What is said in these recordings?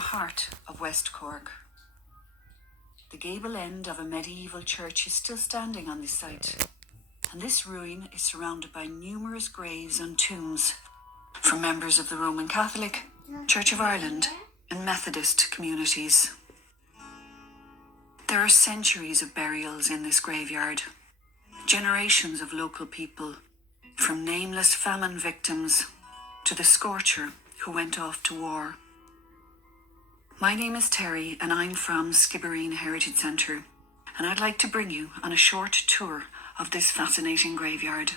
the heart of West Cork. The gable end of a medieval church is still standing on this site, and this ruin is surrounded by numerous graves and tombs from members of the Roman Catholic, Church of Ireland, and Methodist communities. There are centuries of burials in this graveyard, generations of local people, from nameless famine victims to the scorcher who went off to war. My name is Terry and I'm from Skibbereen Heritage Centre, and I'd like to bring you on a short tour of this fascinating graveyard.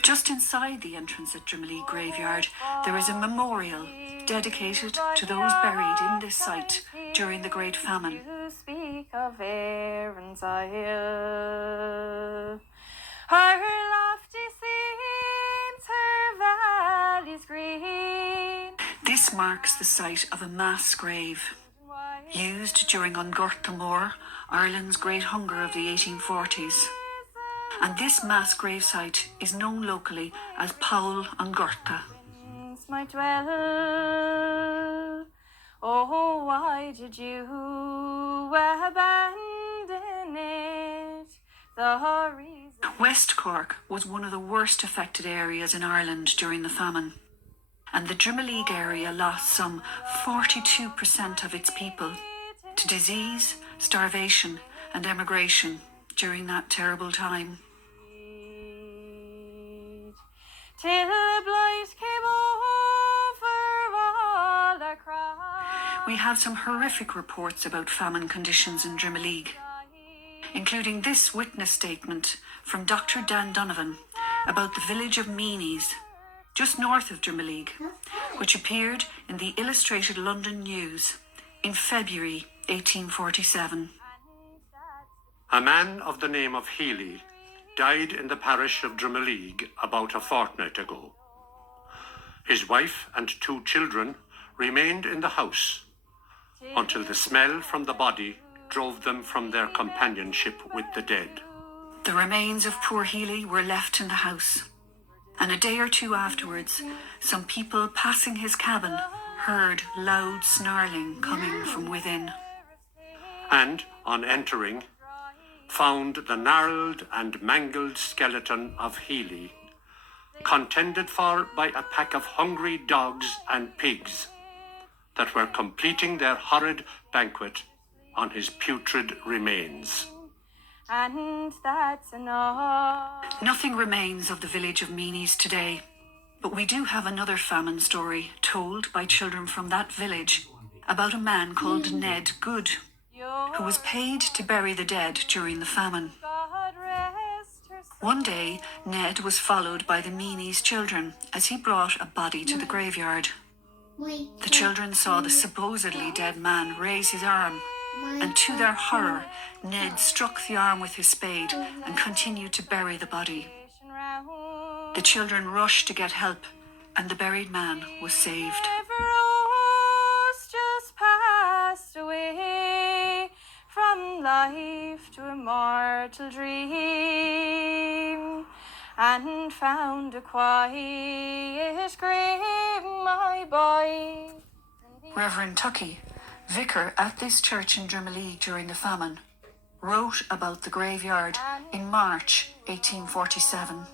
Just inside the entrance at Drimoleague Graveyard, there is a memorial dedicated to those buried in this site during the Great Famine. You speak of Erin's Isle, her lofty seams, her valleys green. This marks the site of a mass grave, used during An Gorta Mór, Ireland's Great Hunger of the 1840s. And this mass gravesite is known locally as Powell An Gorta. Might dwell. Oh, why did you abandon it? The reason. West Cork was one of the worst affected areas in Ireland during the famine, and the Drimoleague area lost some 42% of its people to disease, starvation and emigration during that terrible time. Till the blight came over all our cry. We have some horrific reports about famine conditions in Drimoleague, including this witness statement from Dr. Dan Donovan about the village of Meanies, just north of Drimoleague, which appeared in the Illustrated London News in February 1847. A man of the name of Healy died in the parish of Drimoleague about a fortnight ago. His wife and 2 children remained in the house until the smell from the body drove them from their companionship with the dead. The remains of poor Healy were left in the house, and a day or two afterwards, some people passing his cabin heard loud snarling coming from within. And, on entering, found the gnarled and mangled skeleton of Healy, contended for by a pack of hungry dogs and pigs that were completing their horrid banquet on his putrid remains. And that's enough. Nothing remains of the village of Meanies today, but we do have another famine story told by children from that village about a man called Ned Good, who was paid to bury the dead during the famine. God rest her soul. One day, Ned was followed by the Meanies children as he brought a body to the graveyard. The children saw the supposedly dead man raise his arm, and to their horror, Ned struck the arm with his spade and continued to bury the body. The children rushed to get help, and the buried man was saved. Rose just passed away from life to a mortal dream, and found a quiet grave, my boy. Reverend Tuckey, vicar at this church in Drimoleague during the famine, wrote about the graveyard in March 1847.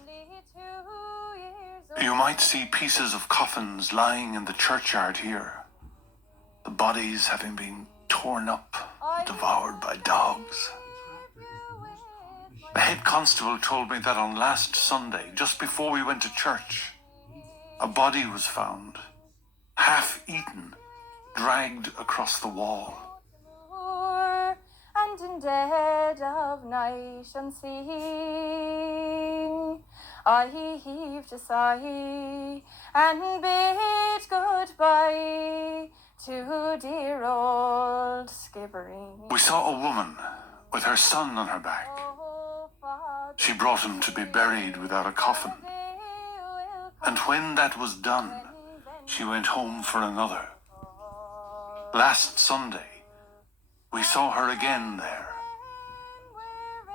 You might see pieces of coffins lying in the churchyard here, the bodies having been torn up and devoured by dogs. The head constable told me that on last Sunday, just before we went to church, a body was found, half eaten, dragged across the wall. And in dead of night unseen, I heaved a sigh and bid goodbye to dear old Skibbereen. We saw a woman with her son on her back. She brought him to be buried without a coffin. And when that was done, she went home for another. Last Sunday, we saw her again there.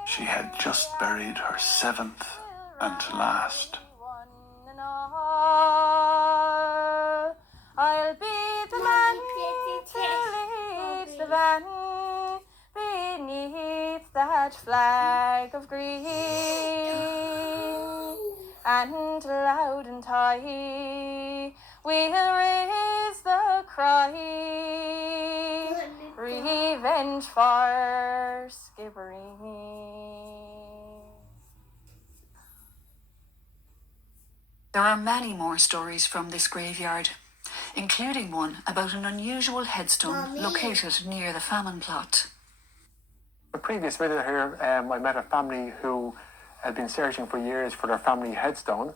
She had just buried her 7th and last. I'll and beneath that flag of green, and loud and high we'll raise the cry, revenge for Skibbereen. There are many more stories from this graveyard, including one about an unusual headstone located near the famine plot. A previous visit here, I met a family who had been searching for years for their family headstone,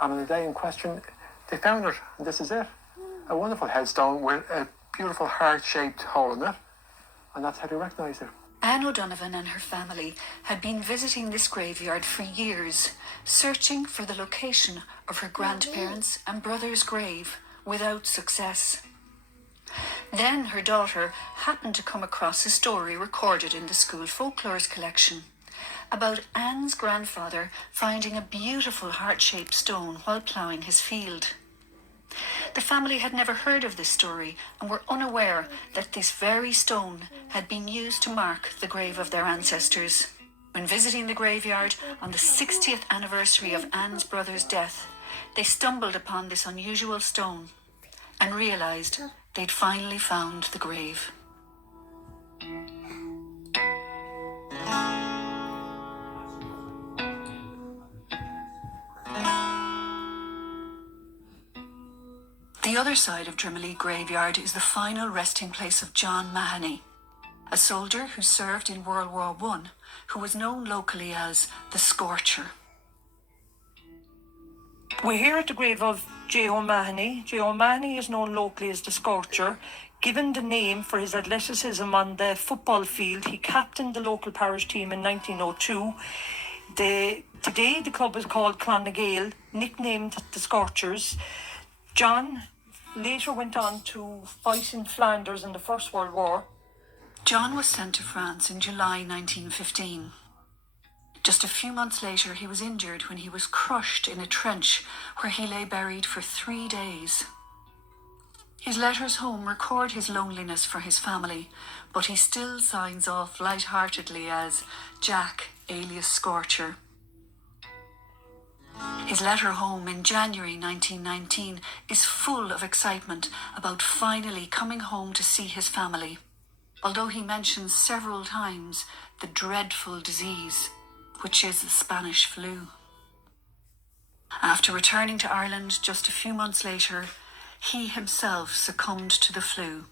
and on the day in question, they found it, and this is it. A wonderful headstone with a beautiful heart-shaped hole in it, and that's how they recognised it. Anne O'Donovan and her family had been visiting this graveyard for years, searching for the location of her grandparents' and brother's grave without success. Then her daughter happened to come across a story recorded in the school folklores collection about Anne's grandfather finding a beautiful heart-shaped stone while ploughing his field. The family had never heard of this story and were unaware that this very stone had been used to mark the grave of their ancestors. When visiting the graveyard on the 60th anniversary of Anne's brother's death, they stumbled upon this unusual stone and realised they'd finally found the grave. The other side of Drimoleague Graveyard is the final resting place of John Mahoney, a soldier who served in World War I, who was known locally as the Scorcher. We're here at the grave of J. O'Mahony. J. O'Mahony is known locally as the Scorcher. Given the name for his athleticism on the football field, he captained the local parish team in 1902. Today the club is called Clonagale, nicknamed the Scorchers. John later went on to fight in Flanders in the First World War. John was sent to France in July 1915. Just a few months later, he was injured when he was crushed in a trench where he lay buried for 3 days. His letters home record his loneliness for his family, but he still signs off lightheartedly as Jack, alias Scorcher. His letter home in January 1919 is full of excitement about finally coming home to see his family, although he mentions several times the dreadful disease, which is the Spanish flu. After returning to Ireland just a few months later, he himself succumbed to the flu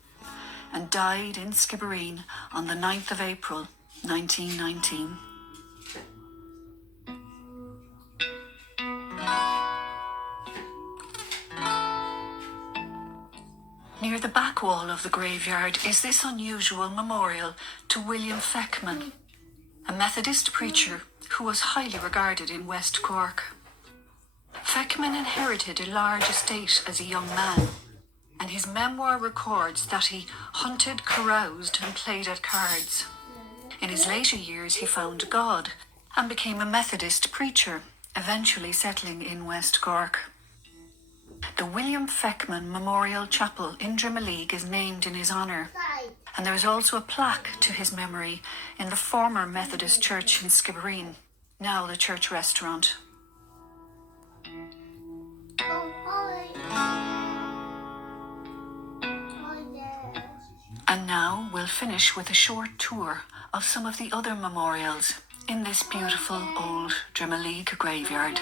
and died in Skibbereen on the 9th of April 1919. Near the back wall of the graveyard is this unusual memorial to William Feckman, a Methodist preacher who was highly regarded in West Cork. Feckman inherited a large estate as a young man, and his memoir records that he hunted, caroused and played at cards. In his later years he found God and became a Methodist preacher, eventually settling in West Cork. The William Feckman Memorial Chapel in Drimoleague is named in his honour, and there is also a plaque to his memory in the former Methodist Church in Skibbereen, now the church restaurant. And now we'll finish with a short tour of some of the other memorials in this beautiful old Drimoleague graveyard.